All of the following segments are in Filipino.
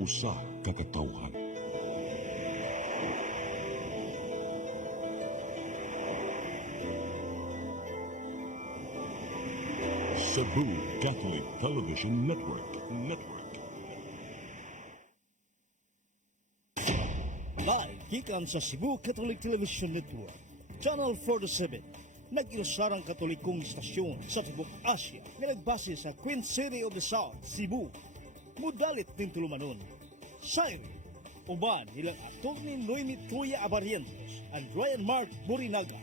usa ka katawhan. Cebu Catholic Television Network. Live gikan sa Cebu Catholic Television Network, Channel 47, nag-ilusarang katolikong istasyon sa Tibok Asia na nagbase sa Queen City of the South, Cebu. Mudalit din tulumanon, Sairi, uban nilang aktor ni Noemi Truya Abarientos and Ryan Mark Borinaga.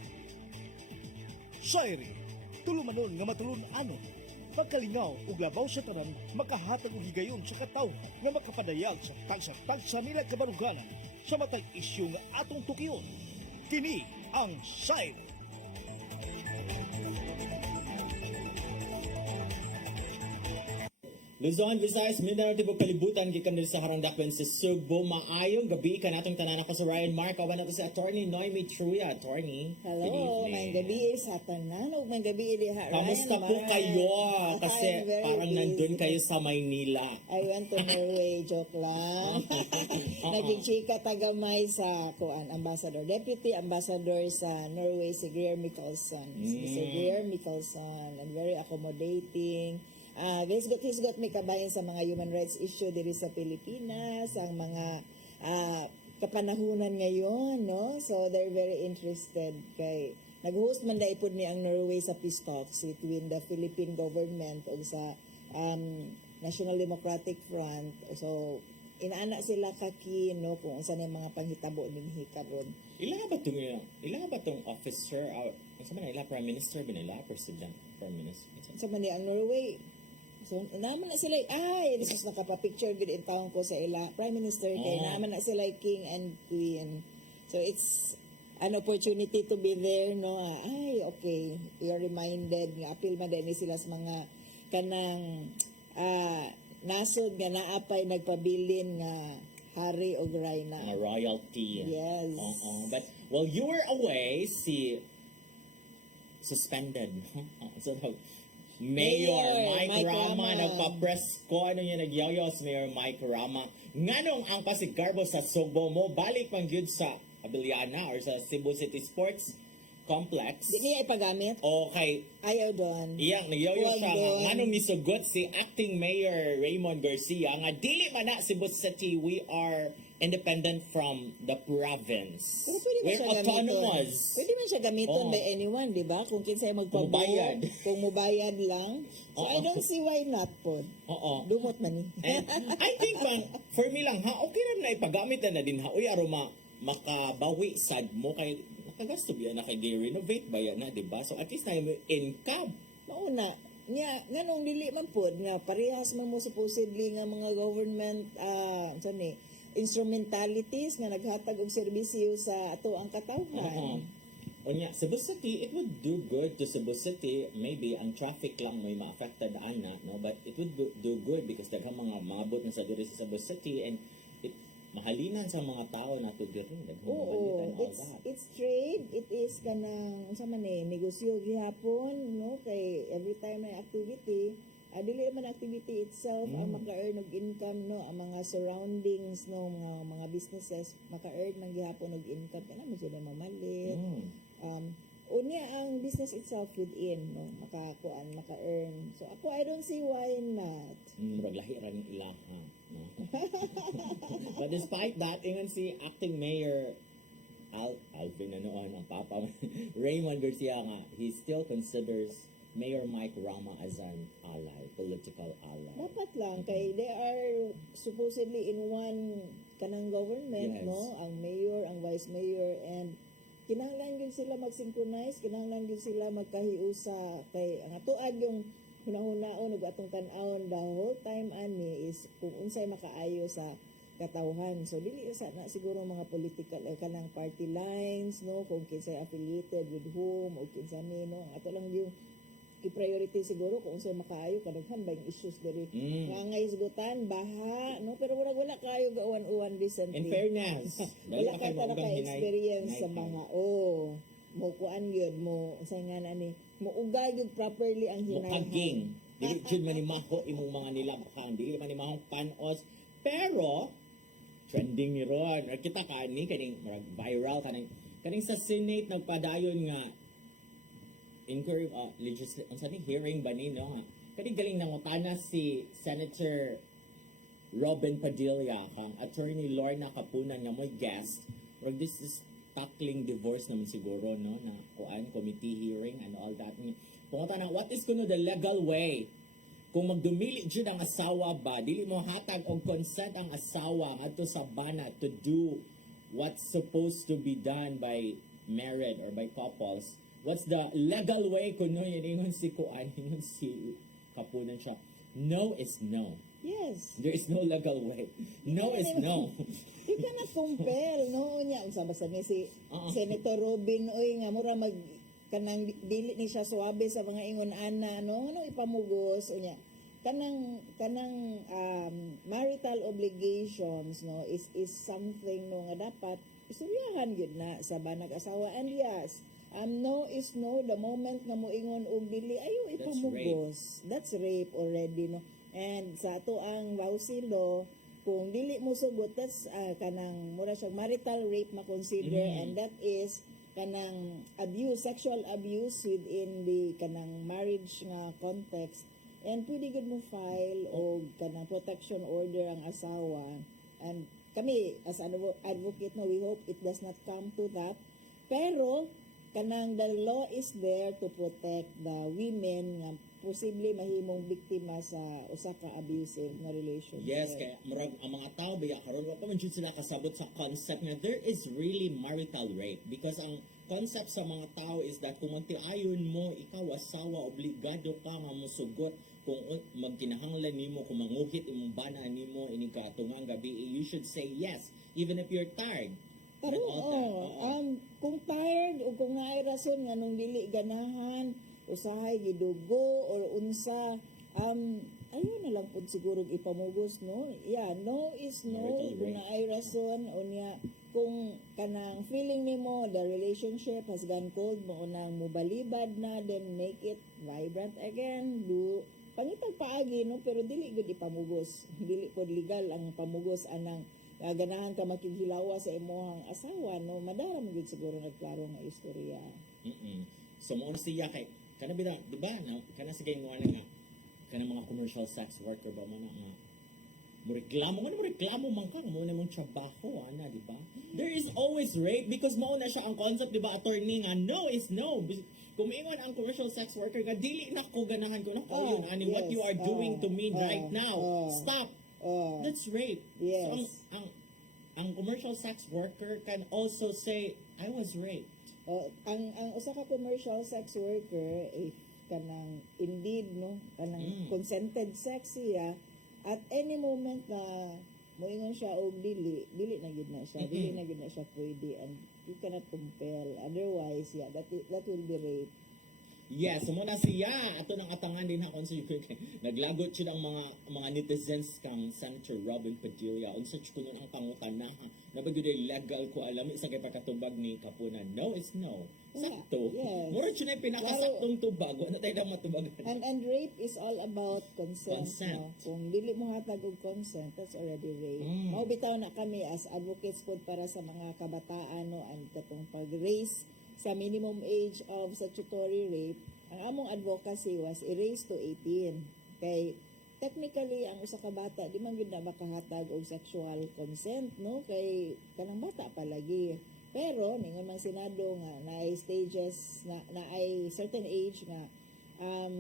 Sairi, tulumanon nga matulun-anon, pagkalingaw ug labaw sa tanan, makahatag og higayon sa katawhan nga makapadayag sa tagsa-tagsa nila kabaruganan sa matag isyu nga atong tukiyon. Kini ang Sairi. Luzon, Visayas, Mindanao, Tibok, Kalibutan, gikan diri sa Harandakwen sa Subo. Maayong gabi ka natong tanan ako sa Ryan Mark. Awan nato si Attorney Noemi Truya. Attorney, Hello, good evening. may gabi sa tanan o may gabi diha. Kamusta po kayo? Kasi parang nandun kayo sa Maynila. I went to Norway, joke lang. Naging chika tagamay sa ambassador, deputy ambassador sa Norway, si Greer Mikkelsen. Si Greer Mikkelsen, and very accommodating. He's got may kabayan sa mga human rights issue diri sa Pilipinas, ang mga kapanahunan ngayon, no? So they're very interested kay nag-host man dai pud ni ang Norway sa peace talks between the Philippine government ug sa National Democratic Front. So inaana sila kaki, no, kung unsa na mga panghitabo dinhi karon. Ila ba tong officer, unsa man ila, Prime Minister ba nila, President, Prime Minister? Sa man ni ang Norway. So, naman na sila, this is nakapapicture good in town ko sa ila, Prime Minister, kay naman na sila King and Queen. So, it's an opportunity to be there, no? Okay, you're reminded, nga apil man din sila sa mga kanang nasod nga naapay nagpabilin nga hari o Rayna. Mga royalty. Yes. But while you were away, suspended. So, Mayor Mike Rama nagpa-press ko nagyayaw si Mayor Mike Rama nganong ang pasigarbo sa Sugbo mo balik pang gyud sa Abiliana or sa Cebu City Sports Complex. Di niya ipagamit? Okay. Ayaw doon. Iyang nagyayaw siya nga nganong misugot si Acting Mayor Raymond Garcia nga dili man na Cebu City, we are independent from the province. Pero pwede We're siya autonomous. Gamiton. Pwede man siya gamiton by anyone, di ba? Kung kinsay Mubayad. kung mubayad lang. So I don't see why not po. Dumot man ni. And I think man, for me lang okay ram na ipagamit na din uy aroma makabawi sad mo kay nakagasto biya na kay renovate ba yan na, di ba? So at least na yung income. Mauna, nganong dili man po, nga parehas mo supposedly nga mga government, instrumentalities nga naghatag og serbisyo sa ato ang katawhan. Unya, Cebu City, it would do good to Cebu City. Maybe ang traffic lang may ma-affected ana, no? But it would do good because daghang mga maabot na sa diri sa Cebu City and it mahalinan sa mga tao nato diri. Oo, it's trade, it is kanang unsa man negosyo gihapon, no? Kay every time may activity, dili man activity itself ang maka-earn og income, no, ang mga surroundings, no, mga businesses maka-earn ng gihapon og income kana mo sila mamalit. Unya ang business itself within, no, maka-earn. So ako I don't see why not. Maglahi ra ni ilaha, no. But despite that, ingon si Acting Mayor Alvin ang papa Raymond Garcia nga, he still considers Mayor Mike Rama as an ally, political ally. Dapat lang kay they are supposedly in one kanang government, Yes. no? Ang mayor, ang vice mayor, and kinahanglan gyud sila mag-synchronize, kinahanglan gyud sila magkahiusa kay ang atuad yung hunahunahon ug atong tan-awon the whole time ani is kung unsay makaayo sa katawhan. So dili sa na siguro mga political kanang party lines, no, kung kinsay affiliated with whom o kinsa ni, no, ato lang yung i-priority siguro kung unsay makaayo kadaghan ba yung issues diri nga isgutan baha, no, pero wala kayo gauwan-uwan recently. In fairness, wala ka experience sa baha. Mo kuan gyud mo unsay nga ani mo ugay gyud properly ang hinahan. Mukaging dili jud man ni maho imong mga nilabhan, dili man ni mahong panos. Pero trending ni Ron. Or kita kani kaning marag viral kaning sa Senate nagpadayon nga inquiry hearing ba ni no? Kani galing nangutana si Senator Robin Padilla kang Attorney Lorna Capunan nga mo'y guest. Or this is tackling divorce naman siguro no na committee hearing and all that. Punta na what is kuno the legal way kung magdumili jud ang asawa ba dili mo hatag og consent ang asawa adto sa bana to do what's supposed to be done by married or by couples. What's the legal way kuno ingon si ingon si Kapunan siya. No is no. Yes. There is no legal way. No is no. You cannot compel, no? Nya, sa basta ni si Senator Robin, oy, nga mura mag, kanang dili ni siya suabe sa mga ingon ana, no? Ano ipamugos, o nya. Kanang marital obligations, no, is something, no, nga dapat istoryahan yun na sa banag asawa. And yes, no is no, the moment nga moingon og dili, ayo ipamugos. That's rape already, no? And sa ato ang Wausi law, kung dili mo sugot, that's kanang mura siya marital rape ma-consider, and that is kanang abuse, sexual abuse within the kanang marriage nga context. And pwede gud mo file o kanang protection order ang asawa. And kami as an advocate, no, we hope it does not come to that. Pero kanang the law is there to protect the women nga posible mahimong biktima sa usa ka abusive na relationship. Yes, kaya murag ang mga tao biya karon wa pa man jud sila kasabot sa concept nga there is really marital rape because ang concept sa mga tao is that kung magtiayon mo ikaw asawa obligado ka nga mosugot kung magkinahanglan nimo kung manguhit imong bana nimo ini katungang gabi you should say yes even if you're tired. Pero kung tired o kung naay rason nga nung dili ganahan usahay gidugo or unsa ayun na lang pud siguro ipamugos, no? Yeah, no is no. Kung naay rason o niya kung kanang feeling nimo the relationship has gone cold mo nang mubalibad na, then make it vibrant again, do pangitag paagi, no? Pero dili gud ipamugos, dili pod legal ang pamugos anang ganahan ka makighilawa sa imong asawa, no? Madaram gud siguro nagklaro nga istorya. So mo siya kay kana bida, di ba? No? Kana sige mo nga kana mga commercial sex worker ba mo na nga mo reklamo man ka mo na mong trabaho ana, di ba? There is always rape because mao na siya ang concept, di ba, attorney nga no is no. Kung ingon ang commercial sex worker nga dili na ko ganahan ko yun ani what you are doing to me right now. Stop. That's rape. Yes. So ang commercial sex worker can also say I was raped. Ang usa ka commercial sex worker if kanang indeed, no, kanang consented sex siya at any moment na moingon siya og dili na gid na siya, dili na gid na siya pwede, and you cannot compel otherwise, yeah, that will be rape. Yes, so muna siya ato nang atangan din hakon sa naglagot siya ang mga netizens kang Senator Robin Padilla unsa kuno ang pangutan na nabagyo legal ko alam isa kay pagkatubag ni Kapunan. No is no. Sakto. Yes. Mura siya na pinakasaktong tubag wala tayo na matubagan. And rape is all about consent. No? Consent. Kung dili mo hatag og consent, that's already rape. Mao bitaw na kami as advocates po para sa mga kabataan, no, and katong pag-raise sa minimum age of statutory rape. Ang among advocacy was i-raise to 18. Kay technically ang usa ka bata di man gyud na makahatag og sexual consent, no, kay kanang bata pa lagi. Pero ningon man Senado nga naay stages na ay certain age nga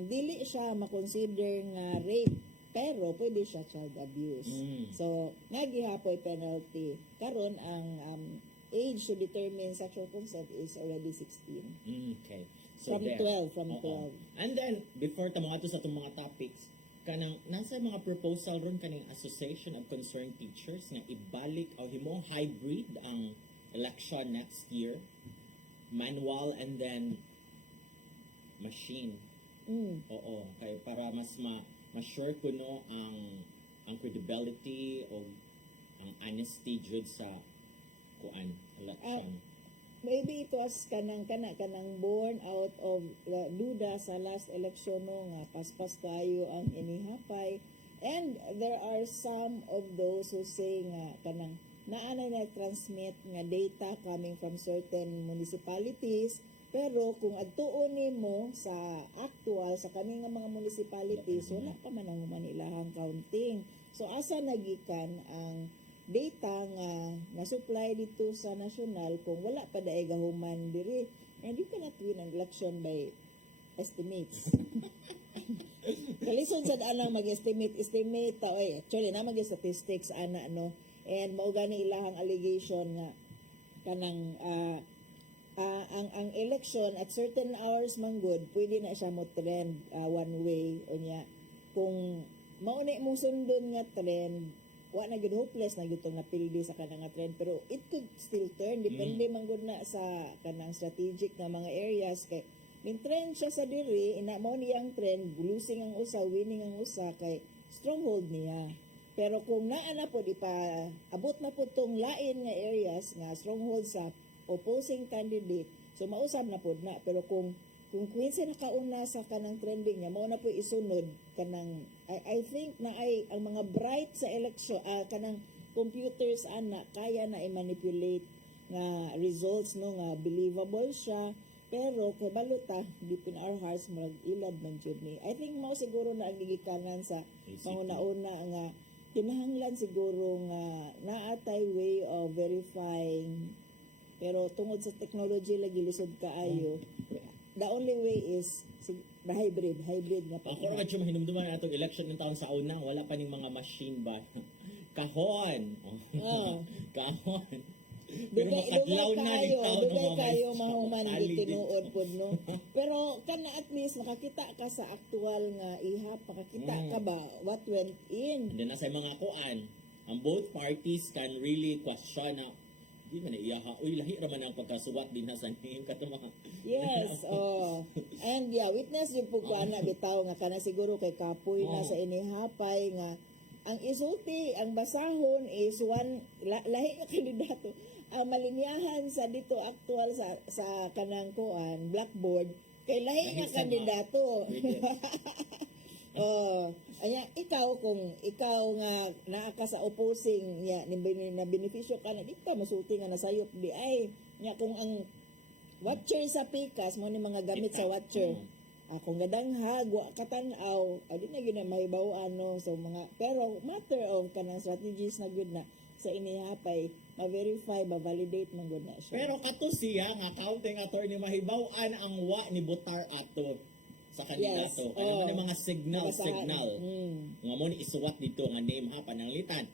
dili siya makonsider nga rape pero pwede siya child abuse. So nagihapoy penalty. Karon ang age to determine sexual consent is already 16. Okay. So From there. 12. And then, before tamo ato sa itong mga topics, kanang nasa mga proposal ron kaning Association of Concerned Teachers nga ibalik o himong hybrid ang election next year, manual and then machine. Oo, kay para mas ma-sure ko no ang credibility o ang honesty jud sa kuan election. Maybe it was kanang born out of duda sa last election, no, nga paspas kayo ang inihapay. And there are some of those who say nga kanang naa na transmit nga data coming from certain municipalities, pero kung adtuon nimo sa actual sa kani nga mga municipalities wala pa man ang manilahang counting. So asa nagikan ang data nga na-supply dito sa national kung wala pa daay gahuman diri? And you cannot win an election by estimates. Kalisod sad anang mag-estimate ta actually na mag-statistics ana no, and mao gani ilahang allegation nga kanang ang election at certain hours man good pwede na siya mo trend one way unya kung mao ni mong sundon nga trend wa na gid hopeless na gyud tong napildi sa kanang nga trend, pero it could still turn depende man gud na sa kanang strategic na mga areas kay min trend siya sa diri ina mo niyang trend losing ang usa winning ang usa kay stronghold niya. Pero kung naa na po di pa abot na po tong lain nga areas nga stronghold sa opposing candidate, so mausab na po na. Pero kung Quincy nakauna sa kanang trending niya, mao na po isunod kanang I think na ay ang mga bright sa election kanang computers ana kaya na i-manipulate nga results no nga believable siya, pero kay baluta deep in our hearts mag ilad man jud ni. I think mao siguro na ang gigikanan sa panguna-una nga kinahanglan siguro nga naatay way of verifying, pero tungod sa technology lagi lisod kaayo. The only way is the hybrid nga Ako ra siya mahinumduman atong election ng taon sa una, wala pa ning mga machine ba. Kahon. Oh. Kahon. Pero Dugay makadlaw na ni taon dugay mga kayo guys. mahuman Ali di din. tinuod pod no. Pero kana at least makakita ka sa actual nga ihap, makakita ka ba what went in. And then nasa mga kuan, ang both parties can really question na di man iyaha uy lahi ra man ang pagkasuwat din sa ning kato mga Yes, oh. And yeah, witness yung po ko ana bitaw nga kana siguro kay kapoy na sa inihapay nga ang isulti, ang basahon is one lahi nga kandidato. Ang malinyahan sa dito actual sa kanang kuan blackboard kay lahi nga kandidato. Oh, anya ikaw kung ikaw nga naa ka sa opposing nya na benepisyo ka na di pa masulti nga nasayop di ay nya kung ang watcher sa pikas mo ni mga gamit sa watcher. Kung gadanghag wa katan-aw adi na gyud mahibaw ano so mga pero matter of kanang strategies na good na sa inihapay ma-verify ma-validate man gud na siya. Pero kato siya nga accounting attorney mahibaw-an ang wa ni Butar ato sa kandidato. Yes. Ano man mga signal Nabasahan. nga mo ni isuwat dito nga name ha pananglitan.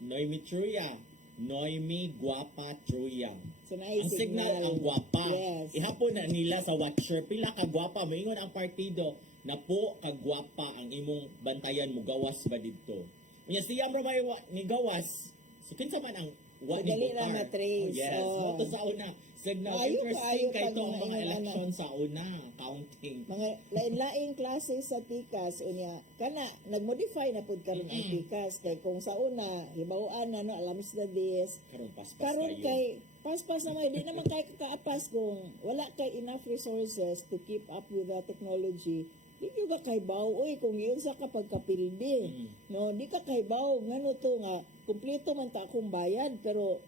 Noemi Truya, Noemi Guapa Truya. So, na Ang signal ang guwapa. Yes. Ihapon na nila sa watcher pila ka guwapa moingon ang partido na po ka guwapa ang imong bantayan mo gawas ba didto. Unya siya ra may ni gawas. So kinsa man ang wa ni Dali ra Butar. matrace. Oh, yes, Oh. mo to sa una. Signal Ayaw interesting kay pag to ang mga mga ingon, election sa una, counting. Mga lain-laing klase sa pikas unya kana nagmodify na pud karon ang pikas kay kung sa una hibaw-an na no alamis na this Karon paspas karon kayo. kay paspas naman di naman kay kaapas kung wala kay enough resources to keep up with the technology. Di ka kay baw oy kung yun sa kapag kapildi no di ka kay baw ngano to nga kumpleto man ta akong bayad pero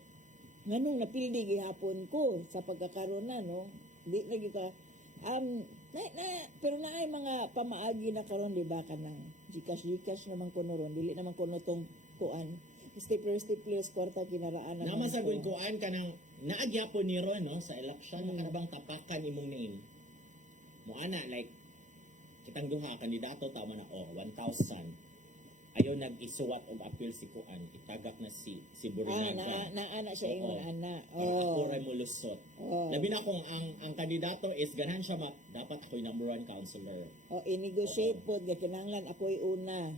nganong napildi gihapon ko sa pagkakaroon na no di lagi ka pero naay mga pamaagi na karon di ba kanang Gcash naman kuno ron dili naman kuno tong kuan stapler kwarta kinaraan naman Naman sa ko. kuan ka ng naagyapon ni Ron no, sa election, makarabang tapakan imong name. Mo ana, like, kitang duha, kandidato, tama na, 1,000. Ayaw nag-isuwat og appeal si kuan, itagak na si Burinaga. Ana siya ingon ana. Ako rin mo lusot. Oh. Labi na kung ang kandidato is ganahan siya dapat ako'y number 1 counselor. I-negotiate po kinahanglan akong una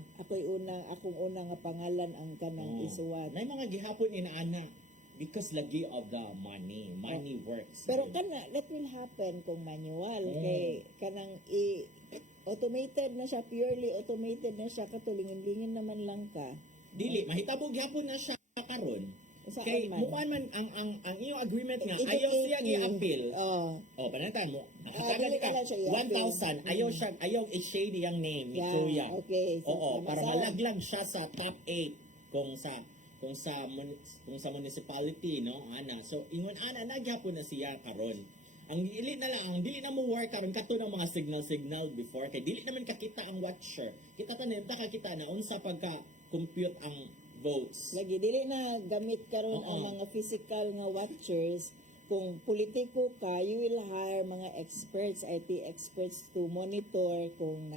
nga pangalan ang kanang isuwat. Na mga gihapon inaana because lagi of the money. Money works. Pero kana that will happen kung manual kay kanang automated na siya, purely automated na siya, katulingin-lingin naman lang ka. Dili, mahitabog gyapon na siya karon. Saan Kay man? mukhaan man ang iyong agreement nga Ito, ayaw siya gi-appeal. Oh. Oh, panantay mo. dili ka lang siya i-appeal. 1,000. Ayaw i-shade yung name ni Yeah, Kuya. okay. So, Oo, para so, malaglag siya sa top 8 kung sa municipality, no? Ana. So ingon ana nagyapon na siya karon. Ang dili na lang, ang dili na mo work karon kato ng mga signal before kay dili naman kakita ang watcher. Kita tanan ta kakita na unsa pagka compute ang votes. Lagi dili na gamit karon ang Oo. mga physical nga watchers. Kung politiko ka, you will hire mga experts, IT experts to monitor kung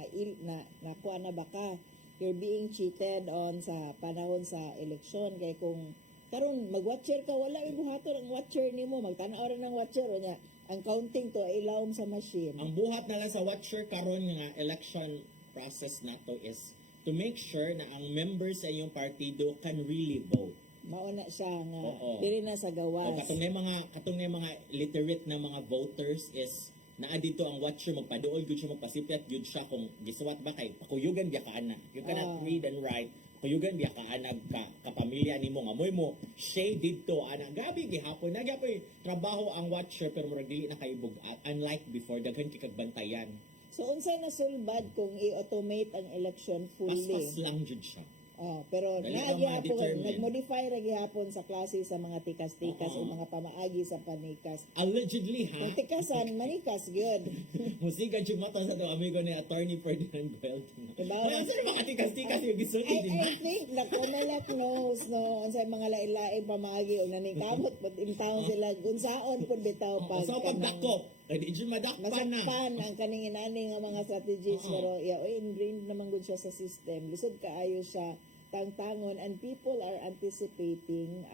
nakuha na ba ka. You're being cheated on sa panahon sa eleksyon. Kaya kung karon mag-watcher ka, wala may buhaton ang watcher nimo, magtanaw ra ng watcher o niya. Ang counting to ay ilawom sa machine. Ang buhat na lang sa watcher karon nga election process nato is to make sure na ang members sa iyong partido can really vote. Mauna siya nga Oo. dili na sa O gawas. katong na mga literate na mga voters is naa dito ang watcher magpaduol gyud siya magpasipyat gyud siya kung giswat ba kay pakuyugan biya ka ana. You cannot Oo. read and write. Pakuyugan biya ka ana ka pamilya nimo nga moy mo shade dito ana gabi gihapon na gyapon trabaho ang watcher pero murag dili na kay bugat unlike before daghan kay kagbantayan. So unsay nasulbad kung i-automate ang election fully? Paspas lang jud siya. Pero Dali ka nagyapon, ma-determine. nag-modify ra gihapon sa klase sa mga tikas-tikas Oo. o mga pamaagi sa panikas. Allegedly ha. Kung tikasan, manikas, good. Musiga jud mata sa to amigo ni Attorney Ferdinand Belt. Diba? Ano sir mga tikas-tikas yung gisulti di ba? I think the Comelec knows no unsay mga lain-lain pamaagi o naningkamot pud in town sila unsaon pud bitaw pag So pagdakop, ay di jud madakpan na. nasakpan ang kaning inani nga mga strategies Oo. pero ingrained naman gud siya sa system. Lisod kaayo siya tangtangon and people are anticipating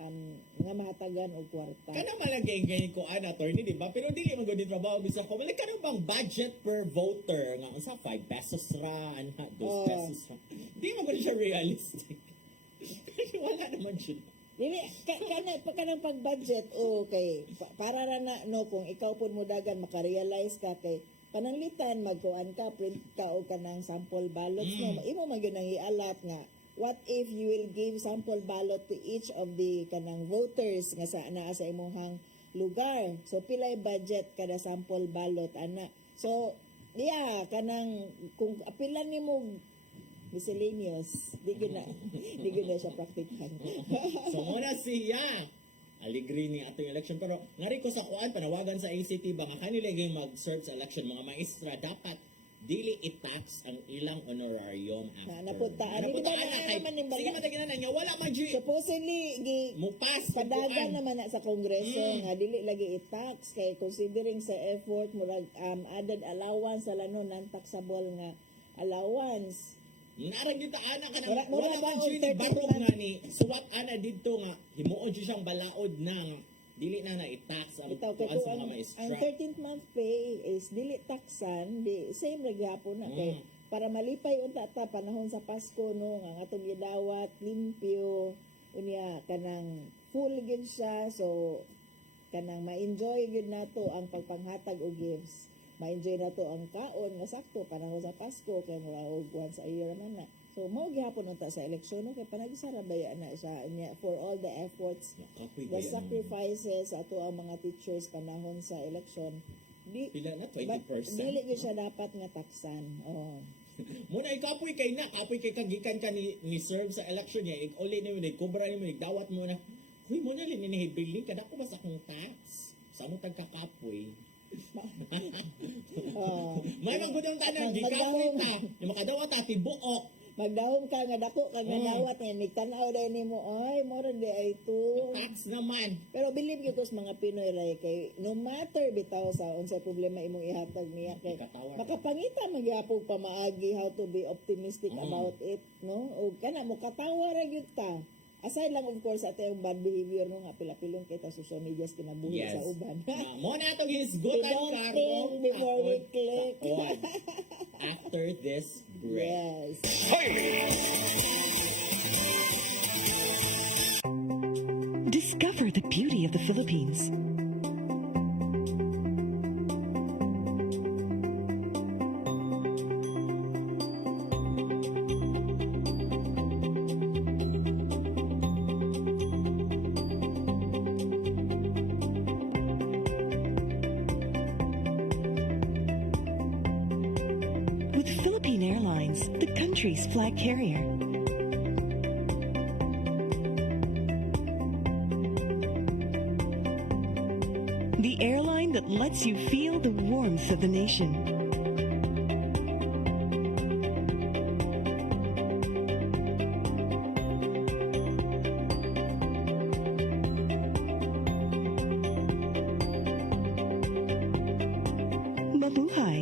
nga mahatagan og kwarta. Kana malagay ganyan ko an attorney di ba? Pero dili man gud trabaho bisa ko. Wala kana bang budget per voter nga unsa 5 pesos ra ana 2 Oo. pesos ra. Di man gud siya realistic. Wala naman siya. Dili kanang pag-budget okay para ra na no kung ikaw pud mo dagan maka-realize ka kay pananglitan magkuan ka print ka o kanang sample ballots no imo man gyud nang ialat nga what if you will give sample ballot to each of the kanang voters nga naa sa imong lugar so pilay budget kada sample ballot ana so yeah kanang kung apilan nimo miscellaneous di gyud na siya praktikan. So muna siya aligri ni atong election pero ngari ko sa kuan panawagan sa ACT ba nga kanila gyud mag-serve sa election mga maestra dapat dili i-tax ang ilang honorarium after. Napuntaan. Napuntaan Di ba na kay naman yung bala- sige mataginan na niya wala man dyan Supposedly mupas kadagan kuan. naman na sa kongreso nga dili lagi i-tax kay considering sa effort murag added allowance wala no non-taxable nga allowance. Narang yung taana ka na Mura wala ba man ang dyan 13 barog month? nga ni suwat ana didto nga himuon dyan siyang balaod na nga dili na i-tax ang Itaw kay kuan sa kung mga ang maestra. 13th month pay is dili taxan di same ra gyapon na kay para malipay unta ta panahon sa Pasko no nga atong gidawat limpyo unya kanang full gid siya so kanang ma-enjoy gid nato ang pagpanghatag og gifts ma-enjoy nato ang kaon nga sakto panahon sa Pasko kay mura og once a year man na so mao gihapon unta sa eleksyon no kay panagisara bayan na siya unya for all the efforts Nakapoy the ba yan? sacrifices ato ang mga teachers panahon sa eleksyon di Pila na but 20%. dili gyud siya dapat nga taksan oh Muna ikapoy kay na, kapoy kay kagikan ka ni serve sa election niya, uli na yun, kubra na yun, dawat mo na, huy mo na rin, ninihibiling ka, dako ba sa akong tax? Saan mo tagkakapoy? oh May magudang tanan, gikapoy ta, yung makadawat ta, tibuok, magdahom ka nga dako ka nga dawat nga nigtan-aw dai nimo ay mora di ay to tax naman. pero believe gyud ko sa mga Pinoy ray kay no matter bitaw sa unsay problema imong ihatag niya kay Katawa. makapangita magyapog pamaagi how to be optimistic about it no o kana mo katawa ra gyud ta aside lang of course ato yung bad behavior no nga pila-pilon kay ta social media kinabuhi Yes. sa uban Mo na itong hisgutan We don't karon think before we tapos click. taon. After this break. yes Discover the beauty of the Philippines. country's flag carrier. The airline that lets you feel the warmth of the nation. Mabuhay.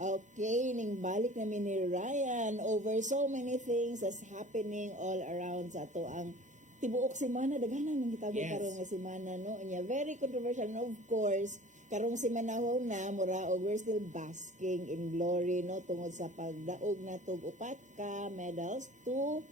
Okay, ning balik namin ni Ryan over so many things that's happening all around sa ato ang tibuok semana daghanan ning gitabo Yes. karon nga semana no nya very controversial and of course karong semanahon na mura we're still basking in glory no tungod sa pagdaog natog upat ka medals, 2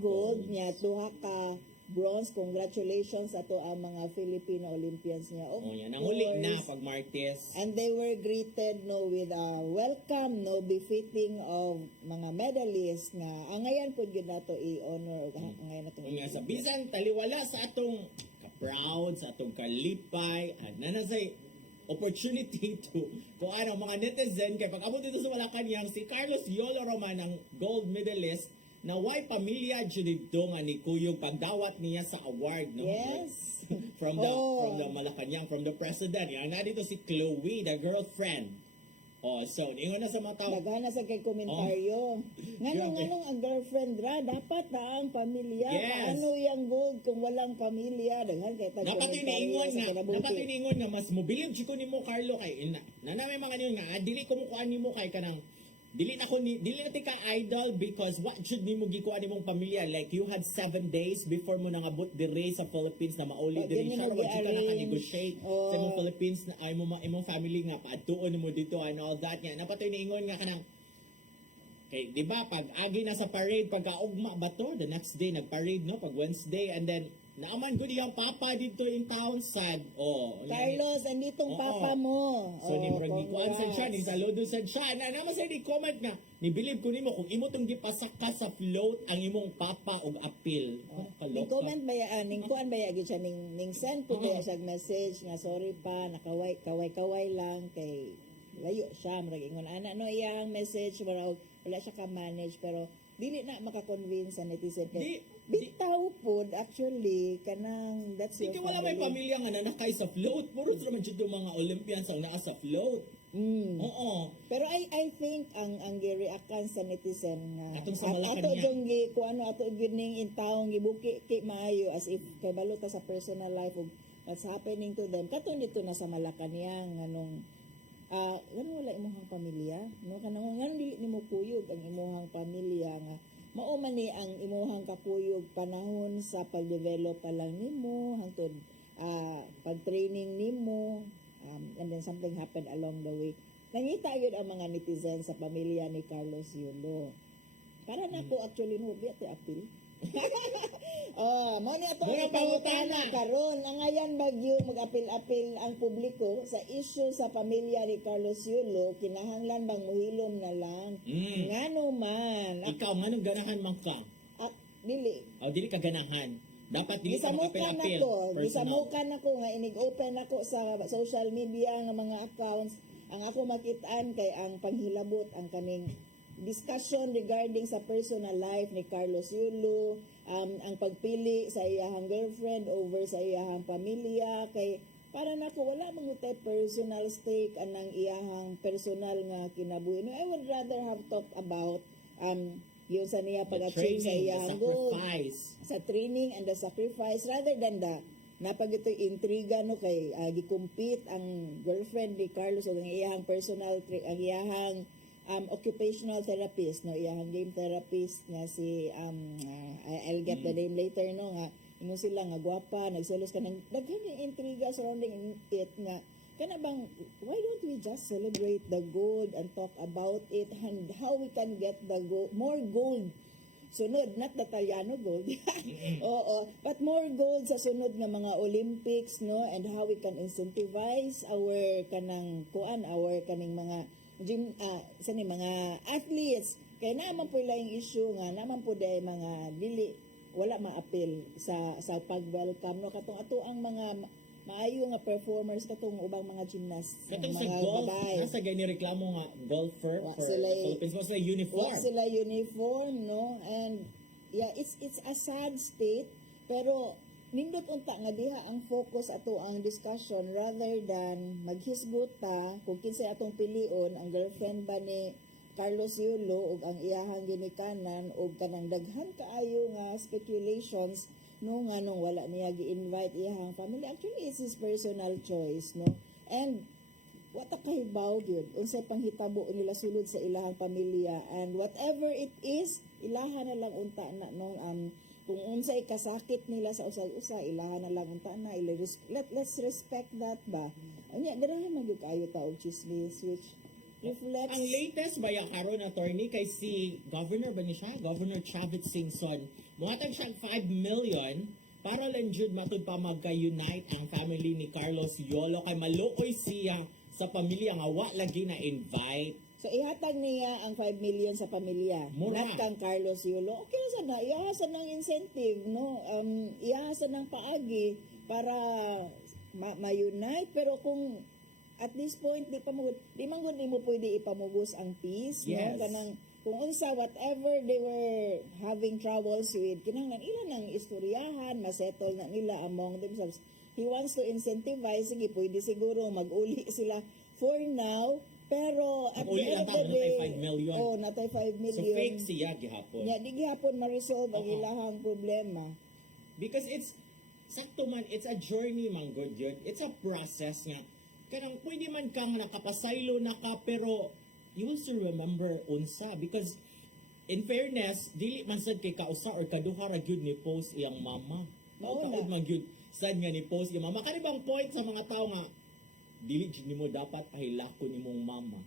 gold nya 2 ka bronze. Congratulations ato ang mga Filipino Olympians niya. Of Oh, yan. Nanguli na course. pag Martes. And they were greeted no with a welcome no befitting of mga medalists nga angayan pud gyud nato i-honor angayan nato. Kung nga sa bisan taliwala sa atong ka-proud, sa atong kalipay, at nanasay opportunity to kung ano mga netizen kay pag abot dito sa Malacanang si Carlos Yolo Roman ang gold medalist na why pamilya jud dito nga ni Kuyog pagdawat niya sa award no. Yes. from the Malacanang, from the president. Yan na dito si Chloe, the girlfriend. Oh, so ingon na sa mga tao. Daghana sa kay komentaryo. Nganong Grabe. nganong ang girlfriend ra dapat na ang pamilya. Yes. Ano yang gold kung walang pamilya daghan kay tag Dapat komentaryo iniingon sa nga, kinabuhi. dapat iniingon nga mas mobilib jud ko nimo Carlo kay na may mga niyo nga dili ko mo kuan nimo kay kanang dili na ka idol because what should nimo gikuan nimong pamilya like you had 7 days before mo nangabot dire sa Philippines na mauli But dire yun siya yung wag ka mag-i-arrange. naka-negotiate Oh. sa imong Philippines na ay imong family nga paadtuon nimo dito and all that nga napatoy niingon nga kanang kay di ba pag agi na sa parade pagkaugma ba to the next day nagparade no pag Wednesday and then naaman gud iyang papa dito in town sad Carlos, anditong Oo. papa mo. So ni murag gikuan sa siya, ni congrats. saludo sa siya. Na naman sa di comment nga, ni believe ko nimo kung imo tong gipasak ka sa float ang imong papa og appeal. Oh, Ning comment ba ya ning kuan ba ya gid siya ning send po ba Oo. siya message nga sorry pa nakaway lang kay layo siya murag ingon ana no iyang message murag wala siya ka manage pero dili na maka-convince sa netizen kay bitaw pod actually kanang that's your Sige wala may family. pamilya nga nanakay sa float. Puro naman jud yung mga Olympians ang naa sa float. Mm. Oo. Pero I think ang gi-reactan sa netizen nga Atong sa Malacanang. ato jung gi kung ano ato gyud ning in taong gibuki kay maayo as if kay balota sa personal life of what's happening to them katon dito na sa Malacanang nganong ganun wala imong pamilya no kanang nganong dili nimo kuyog ang imong pamilya nga mao man ni ang imong kakuyog panahon sa pag-develop pa lang nimo hangtod pag-training nimo and then something happened along the way. Nangita yun ang mga netizen sa pamilya ni Carlos Yulo. Para na po actually no biya ti appeal. Mo ni ato Mura ang pangutana. pangutana karon nangayan bagyo mag-apil-apil ang publiko sa issue sa pamilya ni Carlos Yulo kinahanglan bang muhilom na lang. Ngano man Ikaw nga nung ganahan man ka. dili O dili ka ganahan. Dapat dili ka gisamukan makapil-apil. ako Personal. gisamukan ako nga inig-open ako sa social media nga mga accounts ang ako makitaan kay ang panghilabot ang kaning discussion regarding sa personal life ni Carlos Yulo, ang pagpili sa iyahang girlfriend over sa iyahang pamilya kay para nako wala man tay personal stake anang iyahang personal nga kinabuhi. No, I would rather have talked about yung sa niya The pag-achieve sa training, the iyahang goal sacrifice. sa training and the sacrifice rather than the napagitoy intriga no kay gi-compete ang girlfriend ni Carlos o ang iyahang ang iyahang occupational therapist no iyahang game therapist nga si I'll get the name later no nga ingon sila nga gwapa nagselos ka ng daghan yung intriga surrounding it nga kana bang why don't we just celebrate the gold and talk about it and how we can get the more gold sunod, not the Taliano gold. Oo, but more gold sa sunod nga mga Olympics, no, and how we can incentivize our kaning mga gym, mga athletes. Kaya naman po yung issue nga, naman po dahil mga dili wala maapil sa pag-welcome no katong ato ang mga maayo nga performers katong ubang mga gymnasts Katong sa mga golf, babae. nasa gani reklamo nga golfer Wa for sila- Philippines. Wa sila uniform. Wa sila uniform no and yeah it's a sad state pero nindot unta nga diha ang focus ato ang discussion rather than maghisgot ta kung kinsay atong pilion ang girlfriend ba ni Carlos Yulo ug ang iyahang ginikanan ug kanang daghan kaayo nga speculations no nga nung wala niya gi-invite iyahang family actually it's his personal choice no and what a kahibaw gyud unsay panghitabo nila sulod sa ilahang pamilya and whatever it is ilaha na lang unta na no kung unsay kasakit nila sa usa ilaha na lang unta na let's respect that ba unya ganahan man gyud kayo ta og chismis which reflects Ang latest ba yung karon attorney kay si Governor ba ni siya? Governor Chavit Singson. Muhatag siya 5 million para lang jud matud pa magka-unite ang family ni Carlos Yolo kay maluoy siya sa pamilya nga wa lagi na invite. so ihatag niya ang 5 million sa pamilya Mura. not kang Carlos Yulo okay sa na iyahasan ng incentive no iyahasan ng paagi para ma-unite pero kung at this point di man gud mo pwede ipamugos ang peace Yes. no kanang kung unsa whatever they were having troubles with kinahanglan ilan ang istoryahan masettle na nila among themselves he wants to incentivize sige pwede siguro mag-uli sila for now pero at the Mag-uli end lang of ta, the natay day 5 million. oh natay 5 So million fake siya gihapon. nya di gihapon ma-resolve ang Oo. ilahang problema Because it's sakto man, it's a journey man good yun. It's a process nga. Kanang pwede man kang nakapasaylo na ka pero you will still remember unsa because in fairness dili man sad kay kausa or kaduha ra gyud ni post iyang mama. Oo Mao na. man gyud sad nga ni post iyang mama. Kani bang point sa mga tao nga dili gyud nimo dapat pahilako nimong mama.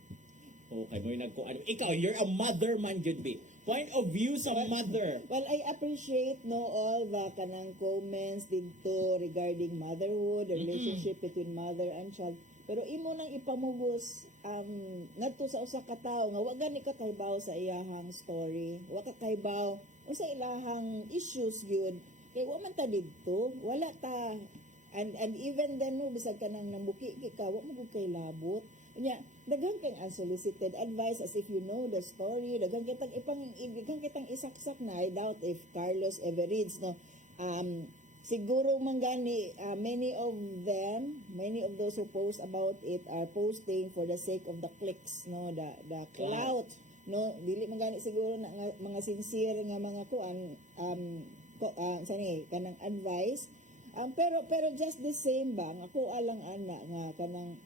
Okay, mo nagkuan. Ikaw, you're a mother man gyud be. Point of view sa mother. Well, I appreciate no all the kanang comments dito regarding motherhood, the relationship between mother and child. Pero imo nang ipamugos ngadto sa usa ka tawo nga wa gani ka kaybaw sa iyahang story. Wa ka kaybaw unsa ilahang issues gyud. Kay wa man ta didto, wala ta and even then no bisag ka nang nambuki ka wa mo gud kay labot. Nya, daghan kang unsolicited advice as if you know the story. Daghan kitang isaksak na. I doubt if Carlos ever reads, no. Siguro man gani, many of those who post about it are posting for the sake of the clicks, no, the clout, no. Dili man gani siguro na nga, mga sincere nga mga kuan sani kanang advice. Pero just the same ba, nga ako alang ana nga kanang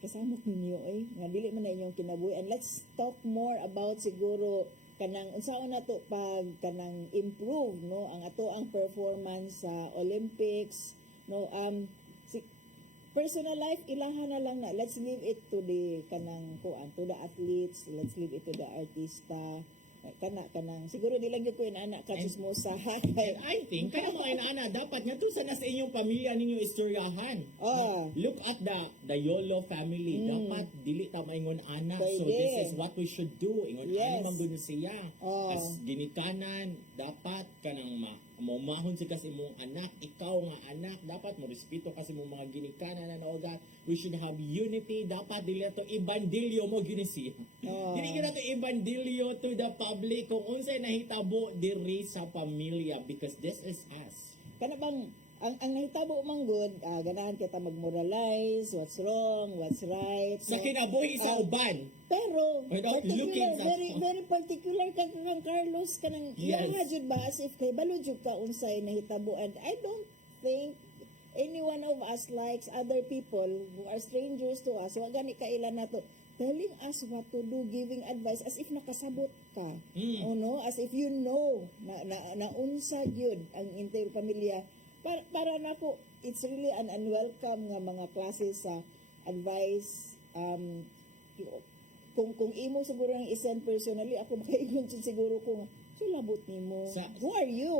kasama ninyo nga dili man na inyong kinabuhi and let's talk more about siguro kanang unsaon na to pag kanang improve no ang ato ang performance sa Olympics no personal life ilaha na lang na let's leave it to the kanang kuan to the athletes let's leave it to the artista kanang siguro di lang gyud ko inana ka chismosa And I think, kaya mga inaana, dapat nga to sa nasa inyong pamilya ninyo istoryahan. Oh. Look at the Yolo family. Dapat dili ta maingon ana. So Pwede. this is what we should do. Ingon Yes. ani man gud siya. Oh. As ginikanan, dapat kanang mamahon si kasi mong anak, ikaw nga anak, dapat mo respeto kasi mong mga ginikanan and all that. We should have unity. Dapat dili to ibandilyo mo gyud siya. Oh. Dili gyud to ibandilyo to the public kung unsay nahitabo diri sa pamilya because this is us. kana bang ang nahitabo man good ganahan kita mag-moralize what's wrong what's right Sa no? kinabuhi sa uban. Pero Without looking sa- very particular kang Carlos kanang Yes. ilaha jud ba as if kay balo jud ka unsay nahitabo and I don't think any one of us likes other people who are strangers to us wa gani kaila nato telling us what to do giving advice as if nakasabot ka o no as if you know na unsa gyud ang entire pamilya para nako it's really an unwelcome nga mga klase sa advice kung imo siguro ang isend personally ako makaingon jud siguro kung silabot nimo who are you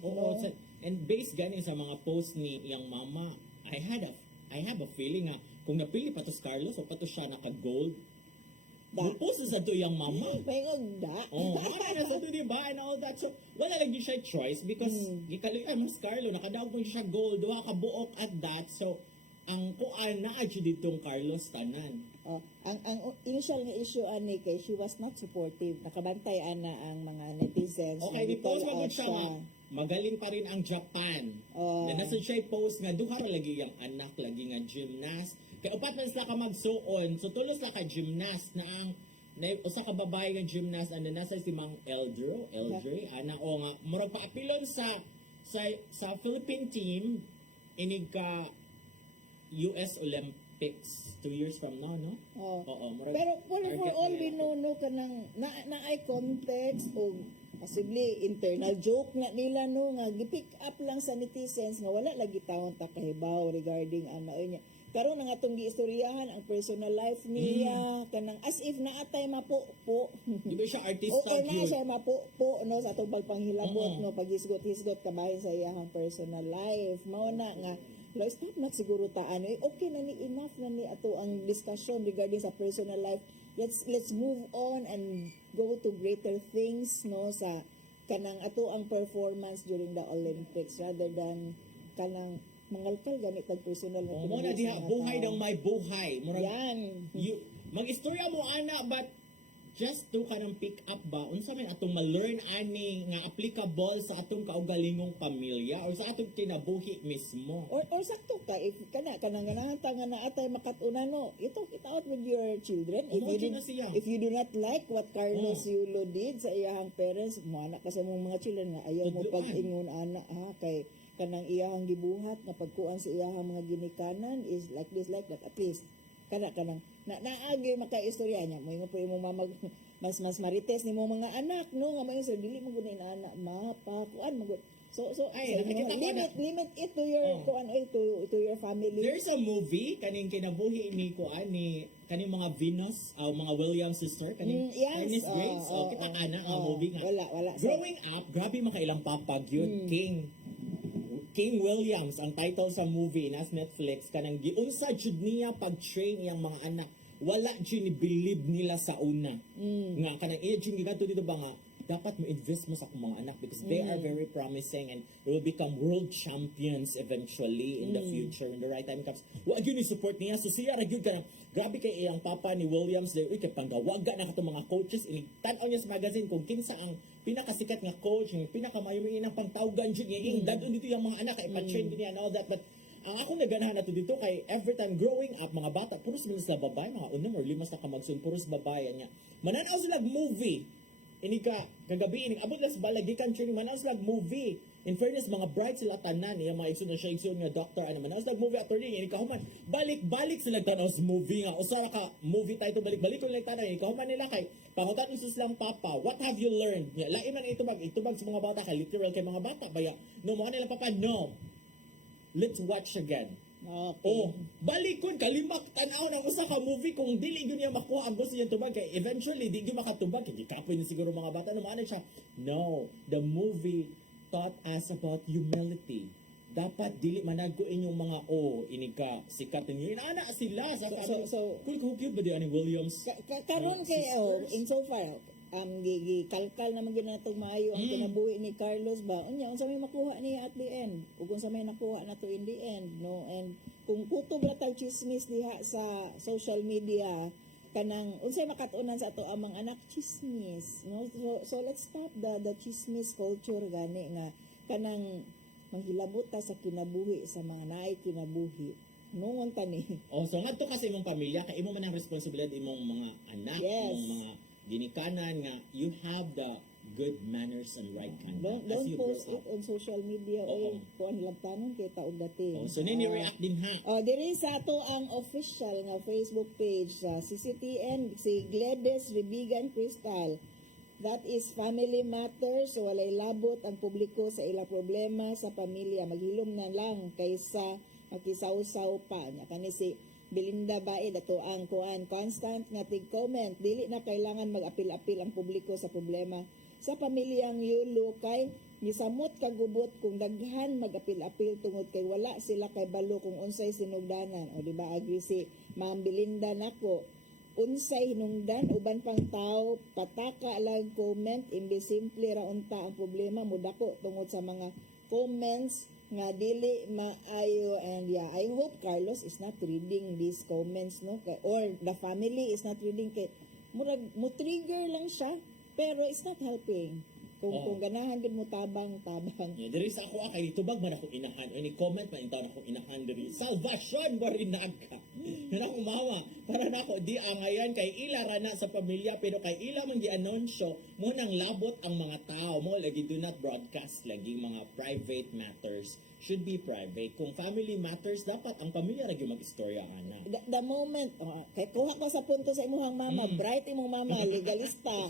Oo, no? and based ganin sa mga post ni iyang mama, I have a feeling nga kung napili pa to si Carlos o pa to siya naka-gold, Mupost sa to yung mama. May ngogda. Oh, hara na sa to, di ba? And all that. So, wala lagi siya choice because mas Carlo, nakadaog mo siya gold, duha ka buok at that. So, ang kuan na adyo ditong Carlos tanan. Oh, ang initial nga issue ani kay she was not supportive. Nakabantay ana ang mga netizens. Okay, na ni-post i-call magod out siya nga. Magaling pa rin ang Japan. Oh. Na nasa siya post nga duha ra lagi yung anak lagi nga gymnast. Kay upat na sila ka magsuon. So tulos la ka gymnast na ang usa ka babae nga gymnast and nasa si Mang Eldre ana o nga murag paapilon sa Philippine team inig ka US Olympics 2 years from now, no? Oh. Oo, murag Pero for target all nila. we know no kanang na ay context o possibly internal joke na nila no nga gipick up lang sa netizens nga wala lagi taon ta kahibaw regarding ano niya. Karon nga atong giistoryahan ang personal life niya kanang as if naatay mapo-po. Di ba siya O artista or na yun? siya mapo-po no sa atong pagpanghilabot Oo. no paghisgot-hisgot kabahin sa iyang personal life. Mao na nga lo stop na siguro ta ano okay na ni enough na ni ato ang discussion regarding sa personal life. Let's move on and go to greater things no sa kanang ato ang performance during the Olympics rather than kanang mangalkal gani tag personal na Oh, mo na kinabuhi diha sa mga buhay tao. ng may buhay. Murag Yan. mag-istorya mo ana but just to kanang pick up ba unsa man atong ma-learn ani nga applicable sa atong kaugalingong pamilya or sa atong kinabuhi mismo. Or sakto ka if kanang ganahan ta nga naatay makatuna no you talk it out with your children Umoji na siya. if you do not like what Carlos Oh. Yulo did sa iyang parents mo anak ka sa mong mga children nga ayaw mo Tudloan. pag-ingon ana kay kanang iyang gibuhat na pagkuan sa iyang mga ginikanan is like this like that at least kanang naagi makaistorya niya mo po imong mamag mas marites ni mo mga anak no nga mayon sir dili mo gud na anak mapakuan mo gud so Ay, nakikita ko na. limit it to your Oh. kuan to your family. There's a movie kaning kinabuhi ni kuan ni kaning mga Venus mga Williams sister kaning Yes. Ernest Grace kita kana nga movie nga. Wala. Growing up, grabe makailang papag yun. King Williams ang title sa movie nas Netflix kanang giunsa jud niya pag-train iyang mga anak. Wala jud ni believe nila sa una. Nga kanang iya jud gigadto dito ba nga dapat mo invest mo sa akong mga anak because they are very promising and they will become world champions eventually in the future when the right time comes. Wa gyud ni support niya so siya ra gyud kanang grabe kay iyang papa ni Williams day kay panggawaga na katong mga coaches ini tan-aw niya sa magazine kung kinsa ang pinakasikat nga coach ang pinakamayo ng pangtawgan jud niya dadon dito yung mga anak kay pa-train niya and all that but ang akong naganahan nato dito kay every time growing up mga bata puros man sila babae mga unang or limas na kamagsun puros babae niya mananaw sila movie ini ka kagabi ini abot las balagikan training man as lag movie in fairness mga bright sila tanan niya mga igsoon na siya igsoon nga doctor ano man as lag movie after ini kahuman balik sila tanaw sa movie nga usara ka movie title balik ko lang tanan ini kahuman nila kay pangutan sa silang papa what have you learned ya lain man itubag sa mga bata kay literal kay mga bata baya no mo nila papa no let's watch again. Okay. Oh, balikon kalimak tanaw ng usa ka movie kung dili gyud niya makuha ang gusto niya tubag kay eventually di gyud makatubag kay kapoy ni siguro mga bata no maano siya. No, the movie taught us about humility. Dapat dili managko inyong mga ini ka sikat ninyo. Inaana sila sa So- kung cute ba di ani Williams? Karon kay Sisters? insofar gikalkal na maginatong maayo ang kinabuhi ni Carlos ba unya unsa may makuha niya at the end ug unsa may nakuha na to in the end no and kung kutob ra tag chismis diha sa social media kanang unsay makatunan sa ato amang anak chismis no so let's stop the chismis culture gani nga kanang manghilabot ta sa kinabuhi sa mga naay kinabuhi noon tani. Oh, so ngadto kasi imong pamilya kay imo man ang responsibilidad imong mga anak, Yes. imong mga ginikanan nga you have the good manners and right conduct as Don't you grow post it up. on social media Oo. kuan labtanon kay taog dati. Oh, so nini react din ha. Diri sa ato ang official nga Facebook page sa CCTN si Gledes Ribigan Crystal. That is family matters so walay labot ang publiko sa ilang problema sa pamilya maghilom na lang kaysa makisaw-saw pa nya kani si Belinda Bae dato ang kuan constant nga tig-comment dili na kailangan mag-apil-apil ang publiko sa problema sa pamilyang Yulo kay gisamot kagubot kung daghan mag-apil-apil tungod kay wala sila kay balo kung unsay sinugdanan o di ba agree si Ma'am Belinda nako unsay hinungdan uban pang tao pataka lang comment imbis simple ra unta ang problema mudako tungod sa mga comments nga dili maayo. And yeah, I hope Carlos is not reading these comments, no, or the family is not reading kay murag mo trigger lang siya pero it's not helping. Kung ganahan gid mo tabang. Yeah, diri sa ako kay tubag man ako inahan. Any comment man intaw ako inahan diri. Salvation barinag ka. Kana umawa para nako di angayan kay ila ra na sa pamilya pero kay ila man gi-anunsyo mo nang labot ang mga tao mo lagi do not broadcast lagi mga private matters should be private. Kung family matters dapat ang pamilya ra gyud mag-istorya ana. The moment kay kuha ka sa punto sa imuhang mama, bright imong mama, legalista.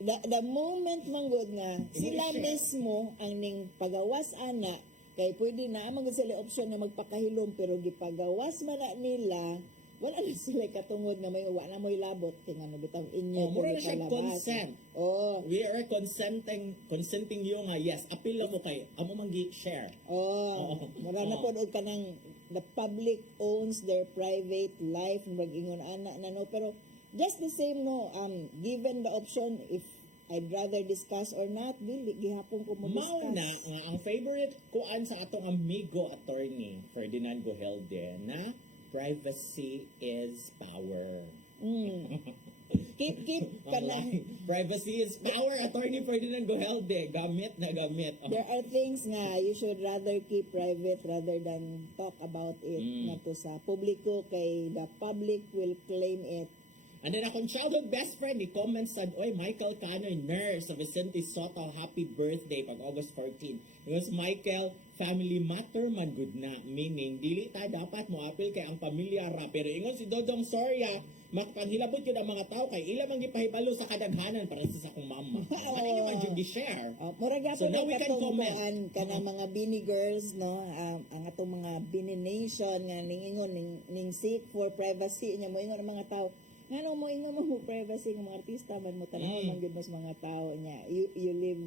The moment manggod nga sila mismo ang ning pagawas ana kay pwede na magud sila option na magpakahilom pero gipagawas man na nila wala na sila katungod na may wala na mo'y labot kay nga bitaw inyo Mura na siya consent. We are consenting you nga yes apil lang mo kay amo man gi-share. Mura na pod og kanang the public owns their private life mag-ingon ana na no pero just the same no given the option if I'd rather discuss or not dili gihapon ko mo Mao na discuss. nga ang favorite kuan sa atong amigo attorney Ferdinand Gohelde na privacy is power. Keep kana Privacy is power, attorney Ferdinand Gohelde. Gamit na gamit. there are things nga you should rather keep private rather than talk about it nato sa publiko kay the public will claim it. And then akong childhood best friend, ni comment said, oy, Michael Canoy, nurse sa Vicente Soto, happy birthday pag August 14. Because Michael, family matter man good na. Meaning, dili ta dapat mo apil kay ang pamilya ra. Pero ingon si Dodong Soria, makapanghilabot yun ang mga tao kay ila man gipahibalo sa kadaghanan para sa akong mama. Ano nyo man yung gi-share? Mura So gyapon now we can comment. kanang mga bini girls no ang atong mga bini nation nga ningingon ning seek for privacy nya mo ingon ang mga tao ngano mo ingon mo privacy ng mga artista man mo tanawon man gyud mas mga tao nya you live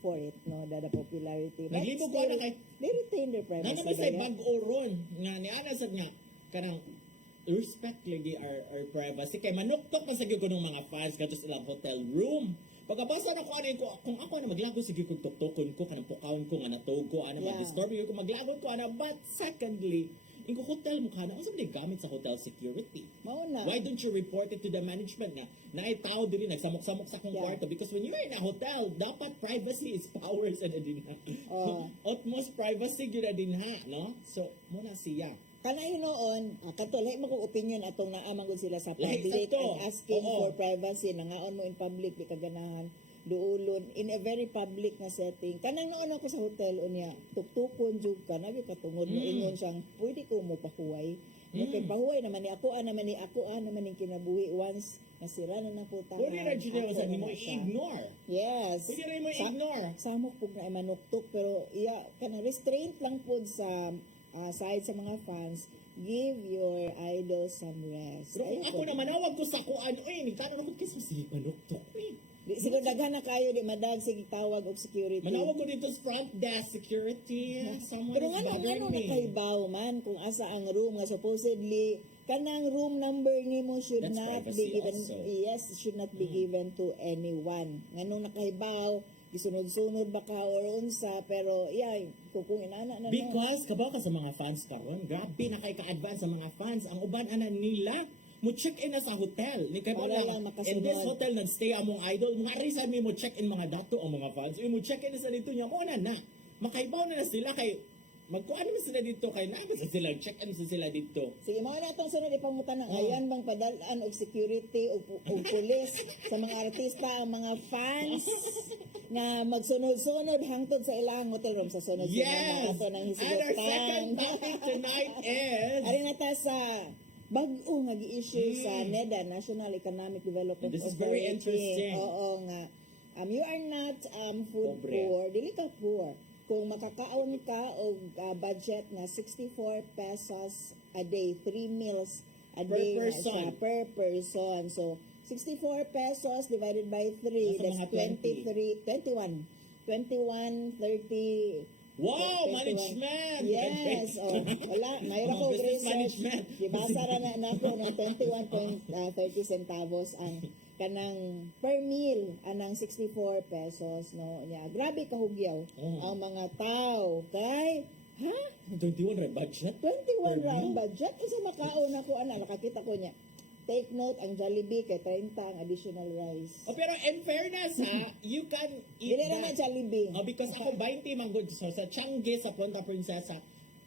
for it no the popularity but Naglibog ko still, na kay they retain their privacy. Nana ba say diba? bag-o ron nga ni ana sad nga kanang respect lagi our privacy kay manuktok man sa gyud ko ng mga fans kadto sa ilang hotel room. Pagkabasa na ko ano ko kung ako na maglago sige ko tuktokon ko kanang pukawon ko nga natog ko ana Yeah. mag-disturb ko maglago ko ana but secondly in ko hotel mo kana unsa man gamit sa hotel security. Mao na. Why don't you report it to the management na naay tao diri nagsamok-samok sa akong Yeah. kwarto because when you're in a hotel dapat privacy is power sa dinha. Utmost privacy gyud na dinha no so muna siya. Kanay noon, katulay mo kong opinion atong naamang gud sila sa Lahi public sa to. and asking Oo. for privacy, nangaon mo in public, di kaganahan, duulon, in a very public na setting. Kanang noon ako sa hotel, unya, tuktukon, jug ka, nabi katungod mo, ingon siyang, pwede ko mo pahuway. Okay, pahuway naman ni ako, naman yung kinabuhi once, nasira na na po tayo. Pwede na dyan sa mo i-ignore. Yes. Pwede rin mo i-ignore. Samok po na manuktok, pero iya, kanang restraint lang po sa side sa mga fans, give your idol some rest. Pero kung Ayun ako po. na manawag ko sa kuan, oy, nagtanong ako kasi sige panuktok. Di, siguro daghan na kayo, di madag, sige tawag og security. Manawag ko dito sa front desk, security, someone Pero is nga bothering me. nakahibaw man kung asa ang room nga supposedly kanang room number nimo should That's not privacy be given also. yes should not be given to anyone nganong nakahibaw gisunod-sunod ba ka or unsa pero yeah kung inana na Because kabaw ka sa mga fans karon, grabe na kay ka-advance sa mga fans. Ang uban ana nila mo check in na sa hotel. Ni kay Para lang lang makasunod. in this hotel nagstay among idol. Mga reason mo check in mga dato ang mga fans. Mo check in na sa dito niya mo na. Makaibaw na sila kay magkuan na sila dito kay naga sa sila check in sa sila dito. sige mao na atong sunod ipangutan ng ayan bang padalan og security o pulis sa mga artista ang mga fans nga magsunod-sunod hangtod sa ilang hotel room sa sunod Yes! ato nang And our second hisugotan. topic tonight is Ari na ta sa bag-o nga gi-issue sa NEDA, National Economic Development This is Authority. very interesting. Oo nga. You are not food Pobre. poor, dili ka poor. Kung makakaon ka og budget na 64 pesos a day, 3 meals a Per day na person. siya, per person. So 64 pesos divided by 3, Nasa that's mga 21, 30 Wow, 21. management! Yes, wala, mayroon ko Business research. management. Dibasa ra na nako ng 21.30 centavos ang kanang per meal anang 64 pesos no nya. Grabe kahugyaw ang mga tao kay 21 red budget? 21 ra ang budget isa makaon ako ana nakakita ko niya. Take note, ang Jollibee kay 30 ang additional rice. Oh, pero in fairness ha, you can eat Dili na na that. Jollibee. Oh, because ako 20 manggod so sa Changi sa Punta Princesa,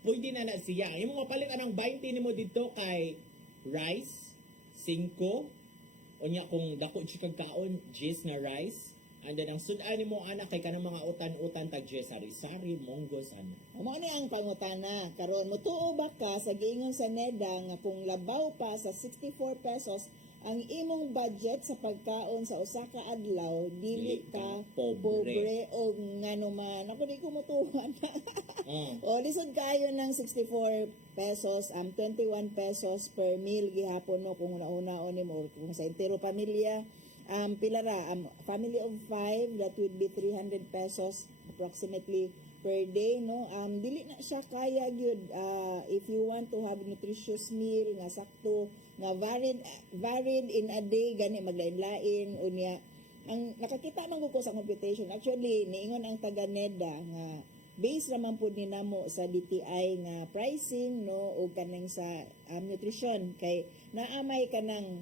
pwede na na siya. Yung mga palit anong 20 nimo dito kay rice, 5, unya kung dako siya kaon, 10 na rice. And then ang sudan nimo anak kay kanang mga utan-utan tag sari-sari, monggos ano. Amo ni ang pangutana karon motuo ba ka sa giingon sa NEDA nga kung labaw pa sa 64 pesos ang imong budget sa pagkaon sa usa ka adlaw dili ka pobre o ngano man ako di ko motuhan. O lisod kayo ng 64 pesos 21 pesos per meal gihapon no kung una-unaon nimo kung sa entero pamilya pila ra family of 5 that would be 300 pesos approximately per day no dili na siya kaya gyud if you want to have nutritious meal nga sakto nga varied in a day gani maglain-lain unya ang nakakita man ko sa computation actually niingon ang taga NEDA nga based raman pud ni namo sa DTI nga pricing no o kanang sa nutrition kay naamay kanang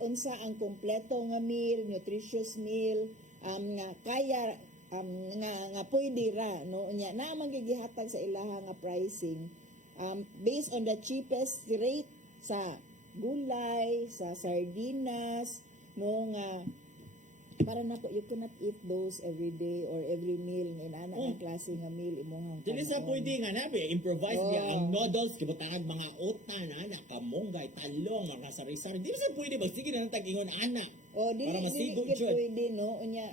unsa ang kompleto nga meal, nutritious meal, nga kaya nga pwede ra no nya na magigihatag sa ilaha nga pricing based on the cheapest rate sa gulay, sa sardinas no nga para nako you cannot eat those every day or every meal nga ana ang klase nga meal imong Dili sa pwede nga nabi improvise niya ang noodles kibutang mga utan ana kamonggay talong mga sari-sari. Dili sa pwede ba sige na tag ingon ana. o dili Para masigod dili jud. pwede no unya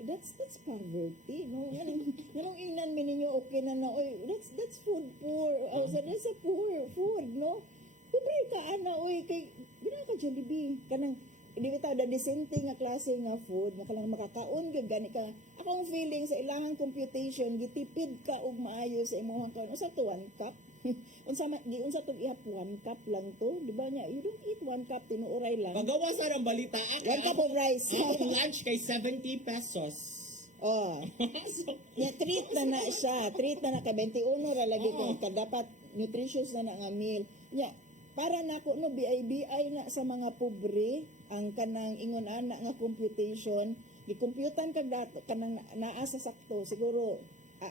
that's poverty no ganong ingnan mi ninyo okay na na oy that's food poor so that's a poor food no pobre ka ana oy kay gina ka Jollibee kanang di bitaw da decente nga klase nga food nga kalang makakaon gyud gani ka akong feeling sa ilahang computation gitipid ka og maayo sa imong kaon usa to 1 cup unsa to ihap 1 cup lang to di ba nya you don't eat 1 cup tinuoray lang Pagawa sa ng balita 1 cup of rice Ang lunch kay 70 pesos. oh nya treat na siya treat na ka 21 ra lagi kung dapat nutritious na nga meal nya para nako no BI na sa mga pobre ang kanang ingon ana nga computation gikomputan kag dato kanang naa sa sakto siguro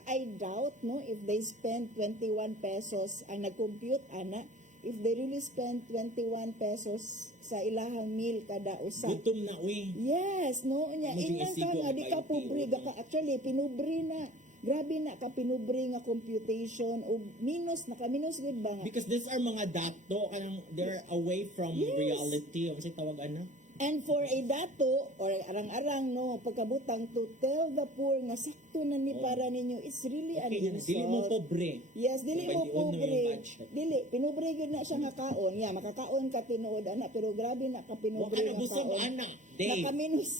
I doubt no if they spend 21 pesos ang nag-compute ana if they really spend 21 pesos sa ilahang meal kada usa Gutom na uy. yes no nya Mo ingnan ka ginasigo nga di ka ang pobre IPO, ka actually pinubre na grabe na ka pinubre nga computation o minus gud ba nga Because these are mga dato kanang they're away from Yes. reality. Ano sa tawag ana? and for a dato or arang-arang no pagkabutang to tell the poor nga sakto na ni para ninyo it's really an Okay, dili mo insult. pobre. Yes, dili mo 21 na yung pobre. budget. Dili, pinubre gyud na siya nga kaon. Yeah, makakaon ka tinuod ana pero grabe na ka Wa pinubre ka nga nabusog kaon. ana. Dave. Nakaminus.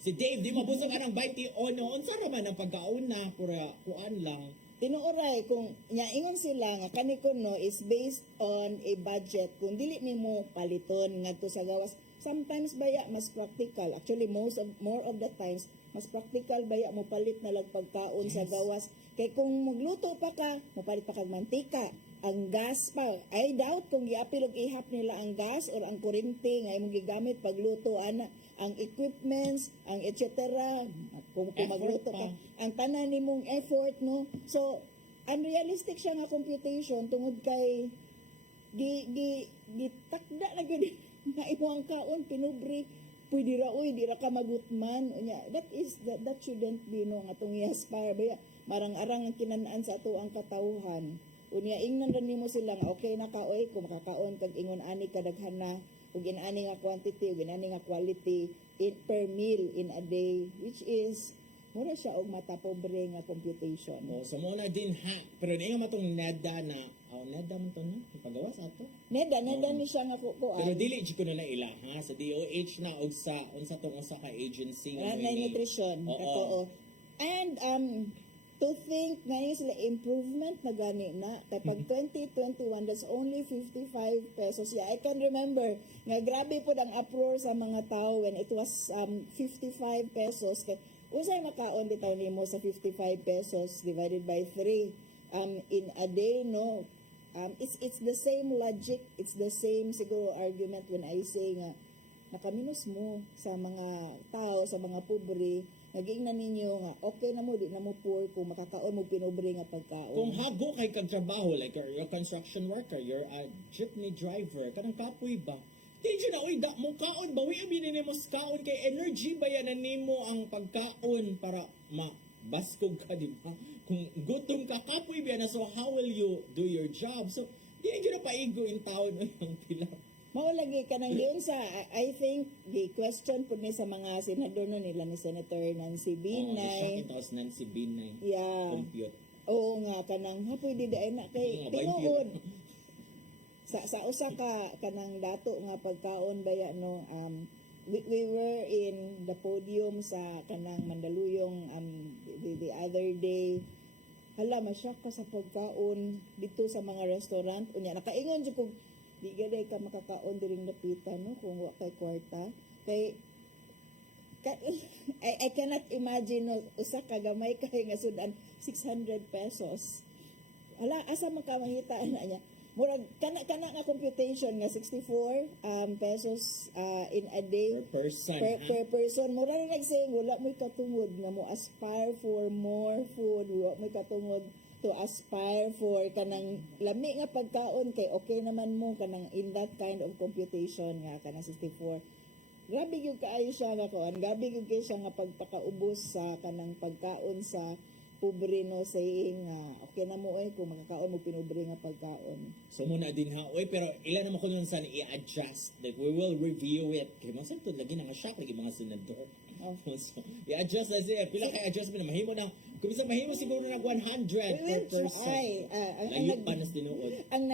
Si Dave di mabusog anang 20 ono. Unsa ra man ang pagkaon na pura kuan lang. Tinuoray kung ingon sila nga kani ko no is based on a budget kung dili nimo paliton ngadto sa gawas sometimes baya mas practical actually more of the times mas practical baya mo palit na lang pagkaon sa gawas kay kung magluto pa ka mopalit pa kag mantika ang gas pa I doubt kung giapil og ihap nila ang gas or ang kuryente nga imong gigamit pagluto ana ang equipments ang etc kung Effort magluto pa. ka ang tanan nimong effort no so unrealistic siya nga computation tungod kay di takda na gyud nga imong kaon pinubre pwede ra oy di ra ka magutman unya that shouldn't be no nga tong i-aspire baya marang-arang ang kinanaan sa ato ang katawhan unya ingnan ra nimo sila nga okay na ka oy kung makakaon kag ingon ani kadaghan na ug inani nga quantity ug inani nga quality per meal in a day which is mura siya og mata pobre nga computation. O so mo na din ha. Pero di nga matong NEDA na NEDA mo to na pagawa sa ato. Neda ni siya nga kuan. Pero dili jud ko nila ila ha sa DOH na og sa unsa tong usa ka agency nga Na may name. nutrition. Oo. Kato. And to think ngayon sila improvement na gani na kay pag 2021 that's only 55 pesos. Yeah, I can remember nga grabe po ang uproar sa mga tao when it was 55 pesos kay usay makaon bitaw nimo sa 55 pesos divided by 3 in a day, no. It's the same logic, it's the same siguro argument when I say nga nakaminus mo sa mga tao, sa mga pobre, naging na ninyo nga okay na mo, di na mo poor kung makakaon mo pinobre nga pagkaon. Kung hago kay kag trabaho, like you're a construction worker, you're a jeepney driver, kanang kapoy ba? Di dyan na, uy, da, mong kaon ba? Uy, aminin mo sa kaon kay energy ba yan nimo ang pagkaon para mabaskog ka, di ba? Kung gutom ka, kapoy ba yan na, so how will you do your job? So, di dyan na paigo in taon yung pila. Mao lagi kanang diyon sa I think the question pud ni sa mga senador no nila ni Senator Nancy Binay. Sa akin Nancy Binay. Yeah. Compute. Oo nga kanang hapoy di daay na kay tinuod. Sa usa ka kanang dato nga pagkaon baya no we were in the podium sa kanang Mandaluyong the other day. Hala masyak ka sa pagkaon dito sa mga restaurant unya nakaingon jud kog di gaday ka makakaon diring napitan no kung wa kay kwarta kay I cannot imagine no, usa ka gamay kay nga sudan 600 pesos ala asa man ka mangita na niya murag kana nga computation nga 64 pesos in a day Per person. per person mura na nagsaying wala mo'y katungod nga mo aspire for more food wala mo'y katungod to aspire for kanang lami nga pagkaon kay okay naman mo kanang in that kind of computation nga kanang 64 grabe gyud kaayo siya nga kuan grabe gyud kay siya nga pagpakaubos sa kanang pagkaon sa pobre no saying okay na mo kung makakaon mo pinubre nga pagkaon. So muna din ha, oy, pero ilan naman ko nun sa i-adjust. Like, we will review it. Kaya masang to, lagi na nga shock, lagi mga senador. Oh. So, i-adjust na siya. Pila kay adjustment na mahimo na. Kung isa mahimo siguro na 100 per person. Layo pa na tinuod. Ang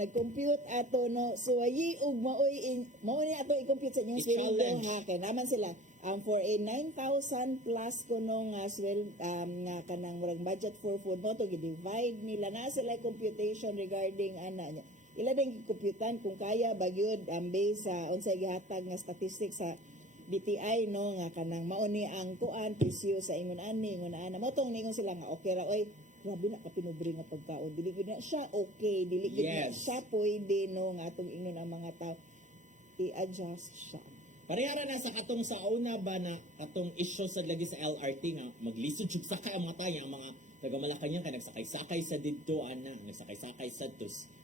nag-compute ato no suwayi ug maoy ni ato i-compute sa inyong sweldo I-challenge. ha kay naman sila for a 9,000 plus kuno nga nga kanang murag budget for food mo to gi-divide nila na sila computation regarding ana ila ding computan kung kaya bagyod based sa unsay gihatag nga statistics sa DTI no nga kanang mauni ang kuan presyo sa ingon ani ingon ana mo tong ningon sila nga okay ra oy grabe na kapinubre nga pagkaon dili gid na siya okay dili gid na Yes. siya pwede no nga atong ingon ang mga tao i-adjust siya. Parehara na sa katong sa una ba na katong issue sa lagi sa LRT nga maglisod jud sakay ang mga tayo ang mga taga Malacañang kay nagsakay-sakay sa didto ana nagsakay-sakay sa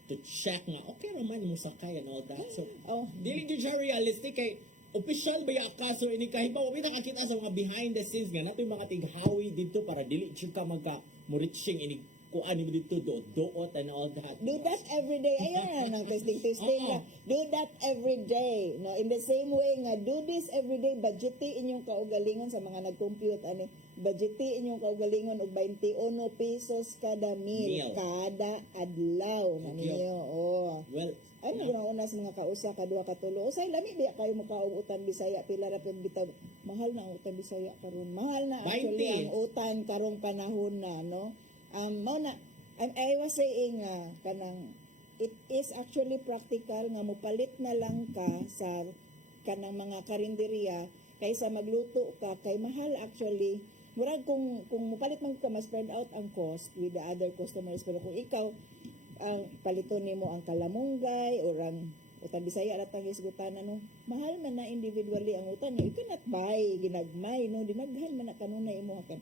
to check nga okay ra man mo sakay and all that. So Oh. dili jud siya realistic kay official ba ya kaso ini kahibaw wa nakakita sa mga behind the scenes nga nato yung mga tighawi didto para dili jud ka magka mo reaching ini kuan mo didto doot and all that. Do that every day. Ayan na, ng testing Oo. na. Do that every day. No, in the same way nga, do this every day. Budgeti inyong kaugalingon sa mga nag-compute. Ani, budgeti inyong kaugalingon og 21 pesos kada meal. Meal. Kada adlaw. Maniyo. Oh. Well, Ay, una sa mga kausa, kadua, katulo. Usay, lami di kayo makaong utang Bisaya. Pila ra pud bitaw. Mahal na ang utang Bisaya karon. Mahal na actually 20. ang utang karong panahon na, no? Mao na, I was saying kanang it is actually practical nga mopalit na lang ka sa kanang mga karinderya kaysa magluto ka kay mahal actually murag kung mopalit man ka mas spread out ang cost with the other customers pero kung ikaw ang paliton nimo ang kalamunggay or ang utang Bisaya ratang isgutan no mahal man na individually ang utang you cannot buy ginagmay no dinaghan man na kanunay imo kan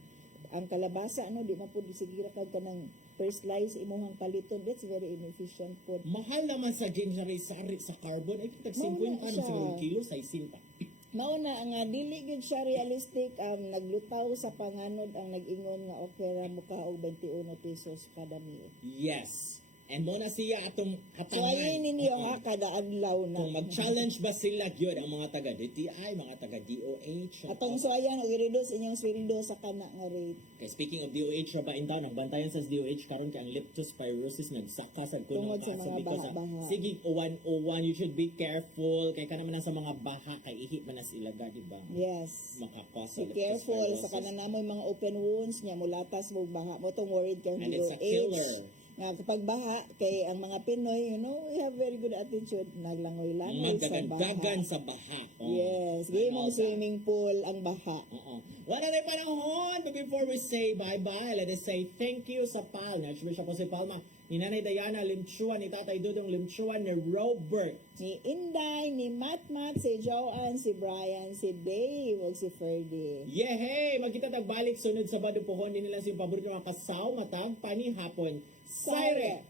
ang kalabasa no di man pud sigira kag kanang per slice imuhang paliton that's very inefficient po. mahal naman sa gingery sa carbon ay tag 50 Mahal na ano siya. sa kilo sa 60. Mao na ang dili gyud siya realistic naglutaw sa panganod ang nag-ingon nga okay ra mo ka og 21 pesos kada meal. Yes. And mo na siya atong So hatangan. ayun ninyo ha, kada adlaw na. Kung mag-challenge ba sila gyud ang mga taga DTI, mga taga DOH. Atong so ayan, i-reduce inyong sweldo sa kana nga rate. Okay, speaking of DOH ra ba in town, ang bantayan sa DOH karon kay ang leptospirosis nagsaka sa Tungod sa mga because of baha-baha. sige 0101 you should be careful kay kana man sa mga baha kay ihi man as ilaga di ba? Yes. Makakos Be careful sa kanan namoy mga open wounds nya mulatas mo baha mo tong worried kang And it's a DOH. killer. Nga kapag baha kay ang mga Pinoy, you know, we have very good attitude naglangoy-langoy sa baha. Magdagan sa baha. Oh. Yes, And game all ng that. swimming pool ang baha. Oo. Wala na yung panahon. But before we say bye-bye, let us say thank you sa PAL. Archbishop Jose Palma, ni Nanay Diana Limchuan, ni Tatay Dudong Limchuan, ni Robert. Ni Inday, ni Matmat, si Joanne, si Brian, si Dave, ug si Ferdy. Yehey! Magkita tagbalik sunod sa Bado Pohon. Din nila si paborito mga kasaw, matag, panihapon. Sire!